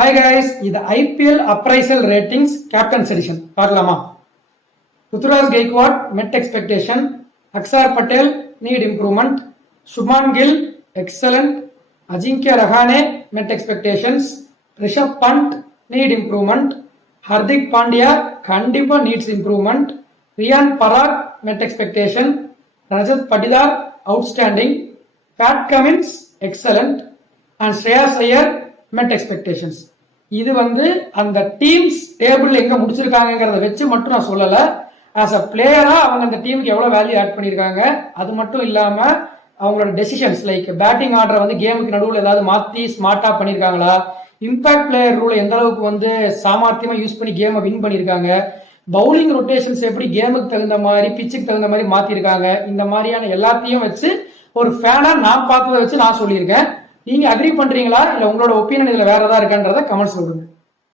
Hi guys, இது IPL appraisal ratings captain's edition பார்க்கலாமா? Ruturaj Gaikwad met expectation, Akshar Patel need improvement, Shubman Gill excellent, Ajinkya Rahane met expectations, Rishabh Pant need improvement, Hardik Pandya kandipa needs improvement, Riyan Parag met expectation, Rajat Patidar outstanding, Pat Cummins excellent and Shreyas Iyer met expectations. இது வந்து அந்த teams table எங்க முடிச்சிருக்காங்கங்கறத வெச்சு மட்டும் நான் சொல்லல. as a பிளேயரா அவங்க அந்த டீமுக்கு எவ்வளவு வேல்யூ ஆட் பண்ணிருக்காங்க, அது மட்டும் இல்லாம அவங்களோட டெசிஷன்ஸ் லைக் பேட்டிங் ஆர்டர் வந்து கேமுக்கு நடுவுல ஏதாவது மாத்தி ஸ்மார்ட்டா பண்ணிருக்காங்களா, இம்பாக்ட் பிளேயர் ரூலை எந்த அளவுக்கு வந்து சாமர்த்தியமா யூஸ் பண்ணி கேமை வின் பண்ணிருக்காங்க, பவுலிங் ரொட்டேஷன்ஸ் எப்படி கேமுக்கு தகுந்த மாதிரி பிச்சுக்கு தகுந்த மாதிரி மாத்திருக்காங்க, இந்த மாதிரியான எல்லாத்தையும் வச்சு ஒரு ஃபேனா நான் பார்த்ததை வச்சு நான் சொல்லியிருக்கேன். நீங்க அக்ரி பண்றீங்களா இல்ல உங்களோட ஒப்பீனியன் இதுல வேற ஏதாவது இருக்கான்றத கமெண்ட்ஸ் சொல்லுங்க.